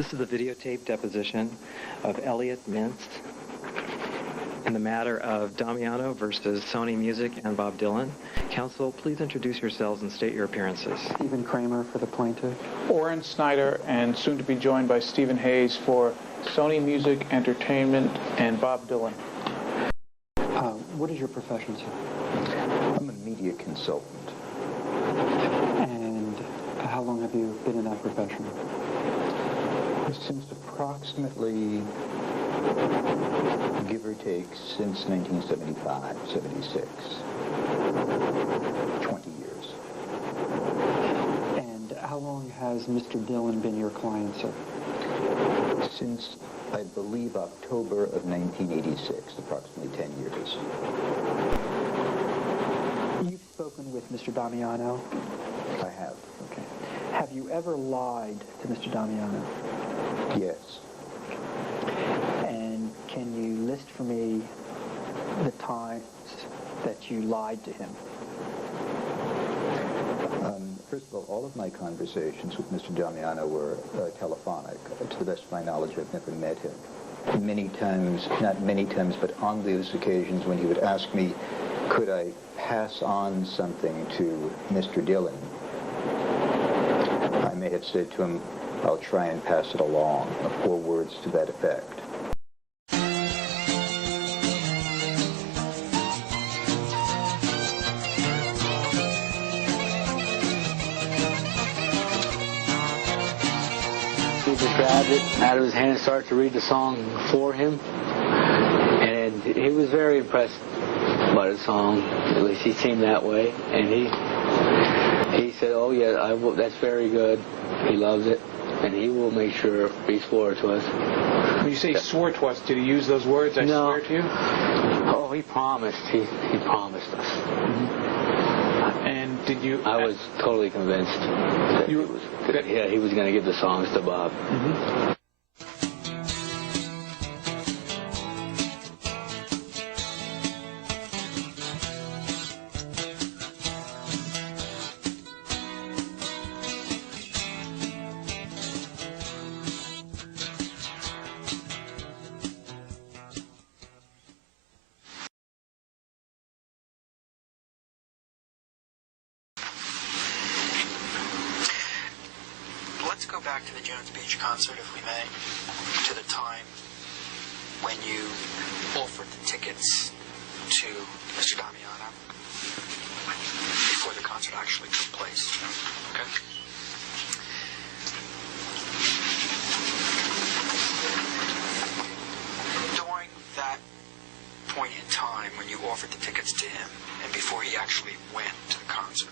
This is the videotape deposition of Elliot Mintz in the matter of Damiano versus Sony Music and Bob Dylan. Counsel, please introduce yourselves and state your appearances. Stephen Kramer for the plaintiff. Orrin Snyder, and soon to be joined by Stephen Hayes for Sony Music Entertainment and Bob Dylan. What is your profession, sir? I'm a media consultant. And how long have you been in that profession? Since approximately, give or take, since 1975, 76. 20 years. And how long has Mr. Dylan been your client, sir? Since, I believe, October of 1986, approximately 10 years. You've spoken with Mr. Damiano? I have. Okay. Have you ever lied to Mr. Damiano? Yes. And can you list for me the times that you lied to him? First of all of my conversations with Mr. Damiano were telephonic. To the best of my knowledge, I've never met him. Many times, not many times, but on those occasions when he would ask me, could I pass on something to Mr. Dylan, I may have said to him, I'll try and pass it along, 4 words to that effect. He just grabbed it out of his hand and started to read the song for him, and he was very impressed by the song. At least he seemed that way, and he said, "Oh yeah, that's very good. He loves it, and he will make sure." He swore to us. When you say swore to us, did he use those words? I No. swear to you. Oh, he promised. He promised us. Mm-hmm. And did you? I was totally convinced that he was going to give the songs to Bob. Mm-hmm. Let's go back to the Jones Beach concert, if we may, to the time when you offered the tickets to Mr. Damiano before the concert actually took place. Okay. During that point in time when you offered the tickets to him and before he actually went to the concert,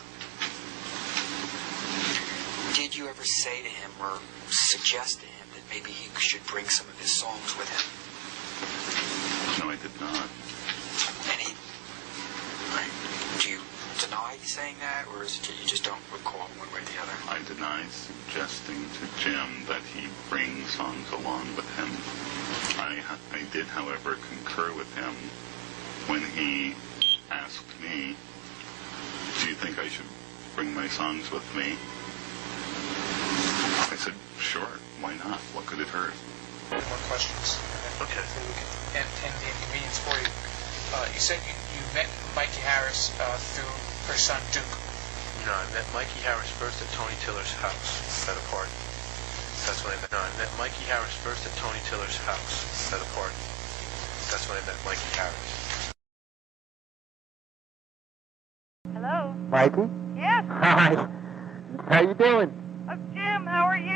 did you ever say to him or suggest to him that maybe he should bring some of his songs with him? No, I did not. Do you deny saying that, or is it you just don't recall one way or the other? I deny suggesting to Jim that he bring songs along with him. I did, however, concur with him when he asked me, do you think I should bring my songs with me? I said, sure, why not? What could it hurt? More questions. Okay. So we can end the inconvenience for you. You said you met Mikey Harris through her son, Duke. No, I met Mikey Harris first at Tony Tiller's house at a party. That's when I met. No, I met Mikey Harris first at Tony Tiller's house at a party. That's when I met Mikey Harris. Hello? Mikey? Yes? Hi. How you doing? Jim, how are you?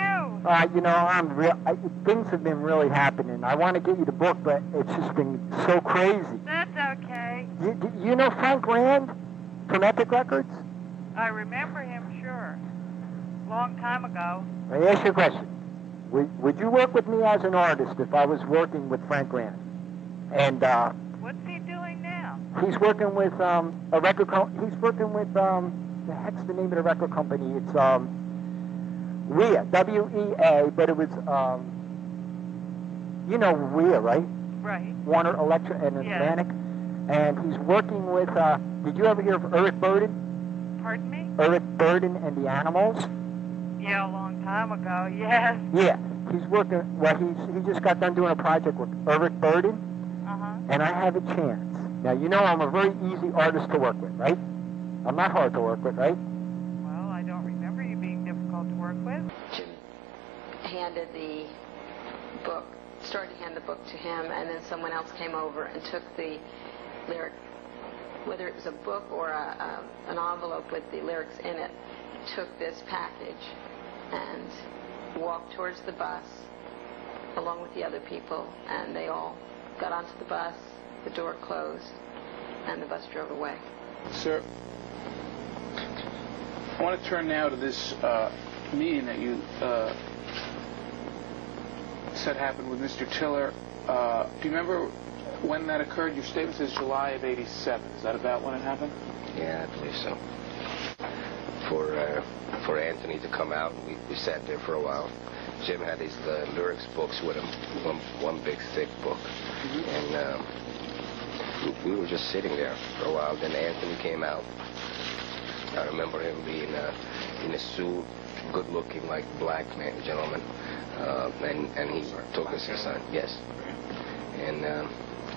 Things have been really happening. I want to get you the book, but it's just been so crazy. That's okay. You know Frank Rand from Epic Records? I remember him, sure. Long time ago. Let me ask you a question. Would you work with me as an artist if I was working with Frank Rand? And what's he doing now? He's working with a record company. He's working with the heck's the name of the record company? It's WEA, W-E-A, but it was you know WEA, right? Right. Warner Electric and Atlantic. And he's working with did you ever hear of Eric Burden? Pardon me? Eric Burden and the Animals? Yeah, a long time ago, yes. Yeah. he's working, well, he just got done doing a project with Eric Burden, and I have a chance. Now, you know I'm a very easy artist to work with, right? I'm not hard to work with, right? Well, I don't remember you being difficult to work with. Jim handed the book, started to hand the book to him, and then someone else came over and took the lyric, whether it was a book or an envelope with the lyrics in it, took this package and walked towards the bus along with the other people, and they all got onto the bus, the door closed, and the bus drove away. Sir, I want to turn now to this meeting that you said happened with Mr. Tiller. Do you remember when that occurred? Your statement says July of '87. Is that about when it happened? Yeah, I believe so. For Anthony to come out, we sat there for a while. Jim had his lyrics books with him, one big thick book, and we were just sitting there for a while. Then Anthony came out. I remember him being in a suit, good-looking, like black man, gentleman, and he took us inside. Yes, and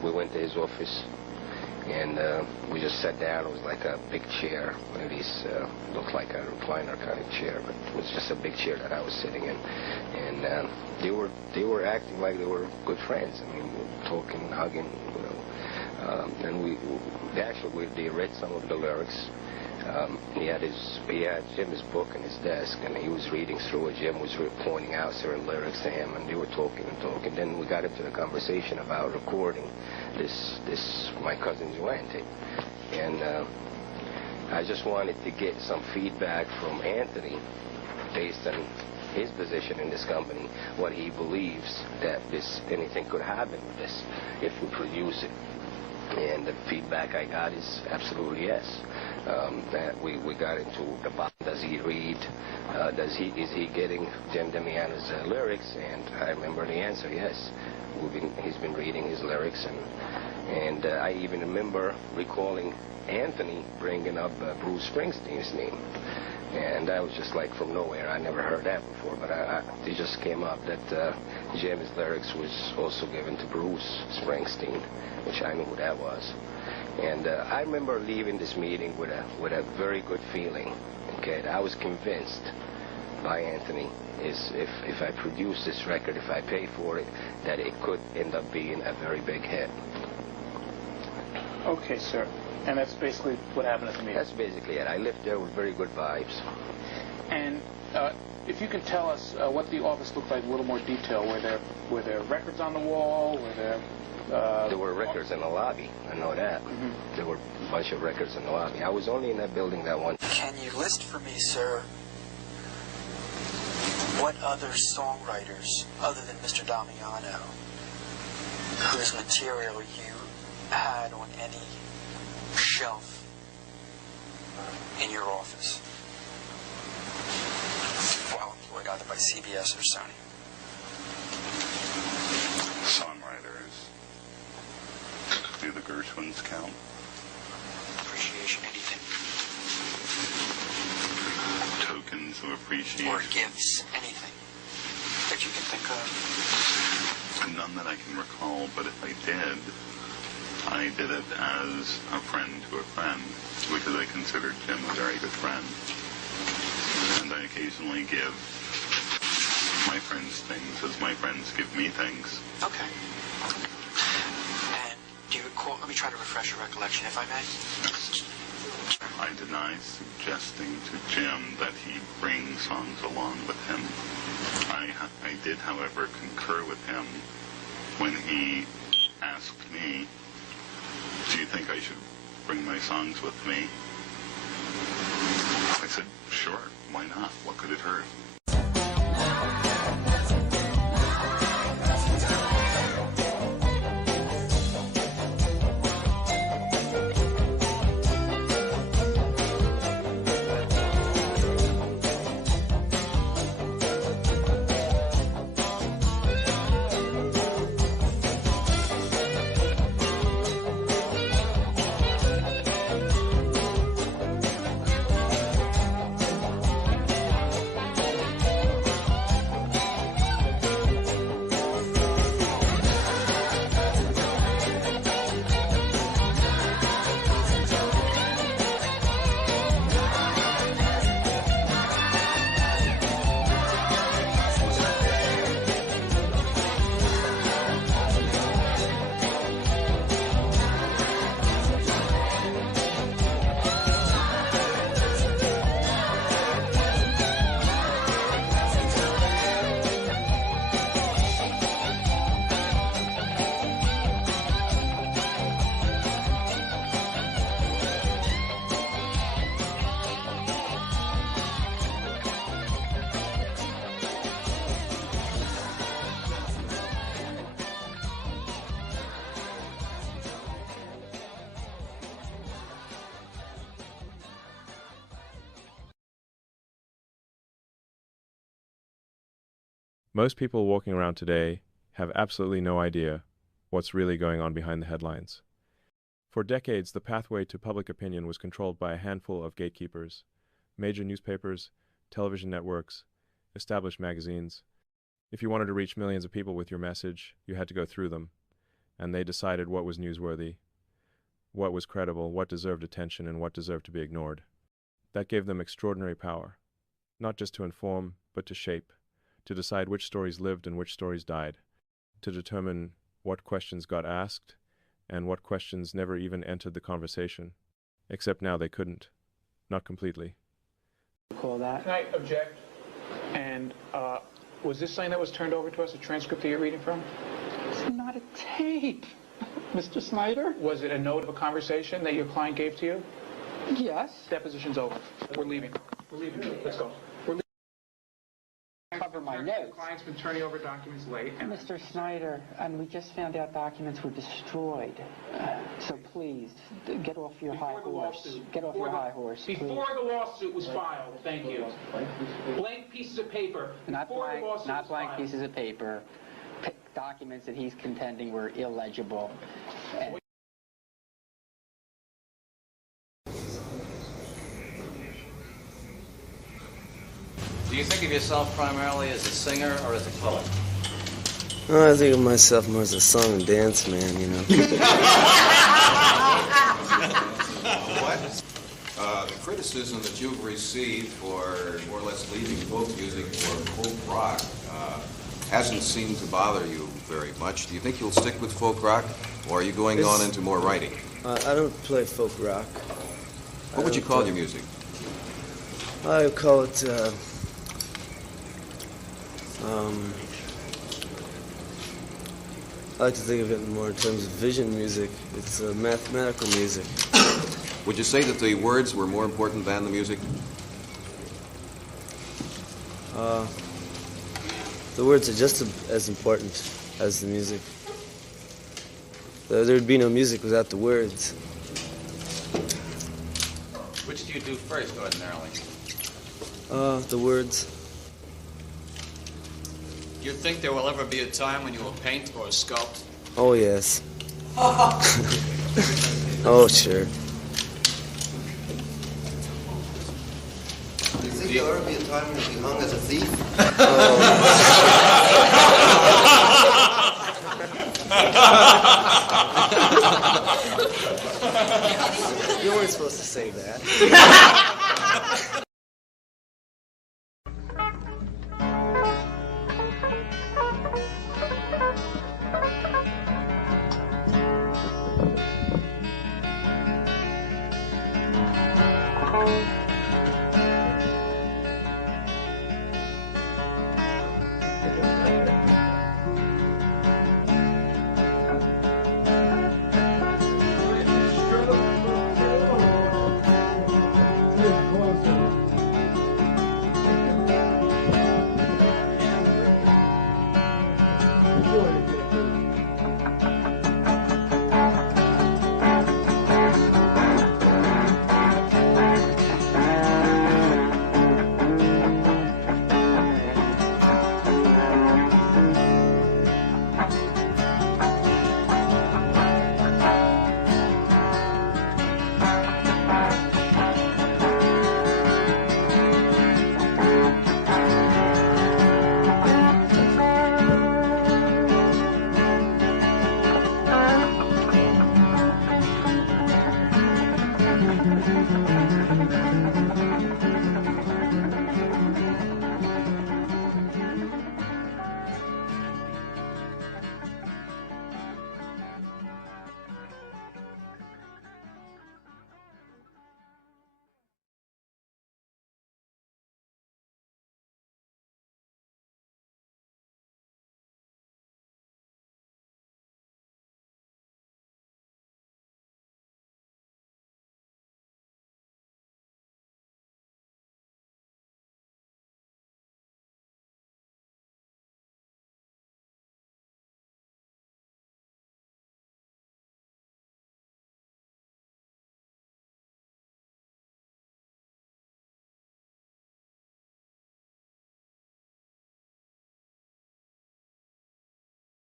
we went to his office. And we just sat down. It was like a big chair, one of these, looked like a recliner kind of chair, but it was just a big chair that I was sitting in. And they were acting like they were good friends. I mean, we were talking, hugging, you know. And they read some of the lyrics. He had Jim's book in his desk, and he was reading through it. Jim was pointing out certain lyrics to him, and they were talking and talking. Then we got into the conversation about recording this my cousin's Joanne tape, and I just wanted to get some feedback from Anthony based on his position in this company, what he believes that anything could happen with this if we produce it. And the feedback I got is absolutely yes. That we got into the bottom. Does he read? Is he getting James Damiano's lyrics? And I remember the answer, yes. He's been reading his lyrics, and I even remember recalling Anthony bringing up Bruce Springsteen's name. And that was just like from nowhere. I never heard that before, but it just came up that Jim's lyrics was also given to Bruce Springsteen, which I knew who that was. And I remember leaving this meeting with a very good feeling. Okay, I was convinced by Anthony is if I produce this record, if I pay for it, that it could end up being a very big hit. Okay, sir. And that's basically what happened at the meeting? That's basically it. I left there with very good vibes. And if you can tell us what the office looked like in a little more detail. Were there records on the wall? There were records in the lobby. I know that. There were a bunch of records in the lobby. I was only in that building that one. Can you list for me, sir, what other songwriters, other than Mr. Damiano, whose material you had on any shelf in your office while employed either by CBS or Sony? Songwriters. Do the Gershwins count? Appreciation, anything. Tokens of appreciation. Or gifts, anything that you can think of. None that I can recall, but if I did it as a friend to a friend, because I considered Jim a very good friend. And I occasionally give my friends things as my friends give me things. Okay. And do you recall, let me try to refresh your recollection, if I may. I deny suggesting to Jim that he bring songs along with him. I did, however, concur with him when he asked me, do you think I should bring my songs with me? I said, sure, why not? What could it hurt? Most people walking around today have absolutely no idea what's really going on behind the headlines. For decades, the pathway to public opinion was controlled by a handful of gatekeepers: major newspapers, television networks, established magazines. If you wanted to reach millions of people with your message, you had to go through them, and they decided what was newsworthy, what was credible, what deserved attention, and what deserved to be ignored. That gave them extraordinary power, not just to inform, but to shape, to decide which stories lived and which stories died, to determine what questions got asked and what questions never even entered the conversation, except now they couldn't, not completely. Call that. Can I object? And was this something that was turned over to us, a transcript that you're reading from? It's not a tape, Mr. Snyder. Was it a note of a conversation that your client gave to you? Yes. Deposition's over. We're leaving. We're leaving. Let's go. Cover my notes. The client's been turning over documents late. Mr. Snyder, and we just found out documents were destroyed. So please, get off your high horse. Get off your high horse, please. Before the lawsuit was filed, thank you. Blank pieces of paper. Not blank pieces of paper. Documents that he's contending were illegible. Do you think of yourself primarily as a singer or as a poet? Oh, I think of myself more as a song and dance man, you know. What? The criticism that you've received for more or less leaving folk music for folk rock hasn't seemed to bother you very much. Do you think you'll stick with folk rock, or are you going on into more writing? I don't play folk rock. What would you call your music? I would call it, I like to think of it more in terms of vision music. It's mathematical music. Would you say that the words were more important than the music? The words are just as important as the music. There would be no music without the words. Which do you do first, ordinarily? The words. Do you think there will ever be a time when you will paint or sculpt? Oh, yes. Oh, sure. Do you think there'll ever be a time when you'll be hung as a thief? You weren't supposed to say that. Oh.